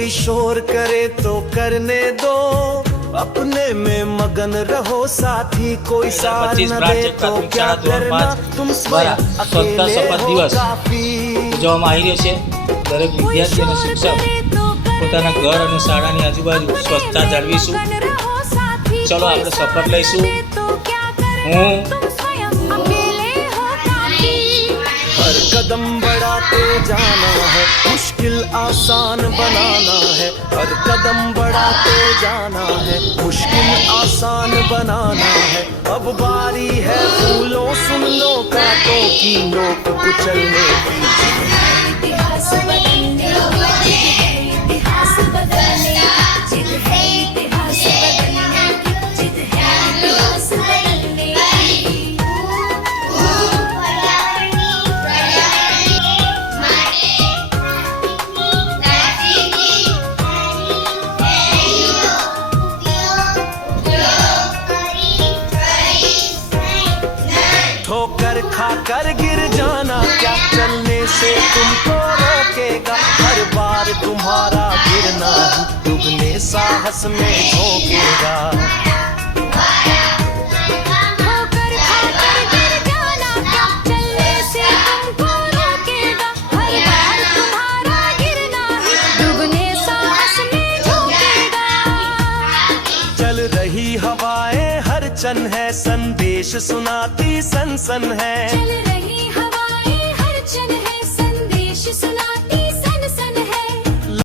कोई शोर करे तो करने दो, अपने में मगन रहो साथी, कोई साथ न दे तो क्या करना, तुम स्वयं अकेले हो काफी। ઉજવવામાં આવી રહ્યો છે દરેક વિદ્યાર્થી અને શિક્ષક પોતાના ઘર અને શાળાની આજુબાજુ સ્વચ્છતા જાળવીશું। ચલો આપણે શપથ લઈશું। હું हर कदम बढ़ाते जाना है, मुश्किल आसान बनाना है, हर कदम बढ़ाते जाना है, मुश्किल आसान बनाना है। अब बारी है फूलों सुन लो कांटों की नोक कुचलने की। इतिहास बदलने, इतिहास बदलने, जिद है इतिहास बदलने, जिद है इतिहास बदलने। ठोकर खाकर गिर जाना क्या चलने से तुमको रोकेगा, हर बार तुम्हारा गिरना ही दुगने साहस में झोंकेगा। ठोकर खाकर गिर जाना क्या चलने से तुमको रोकेगा, हर बार तुम्हारा गिरना ही दुगने साहस में झोंकेगा। चल रही हवाएं हर चन है, संदेश सुनाती सन सन है।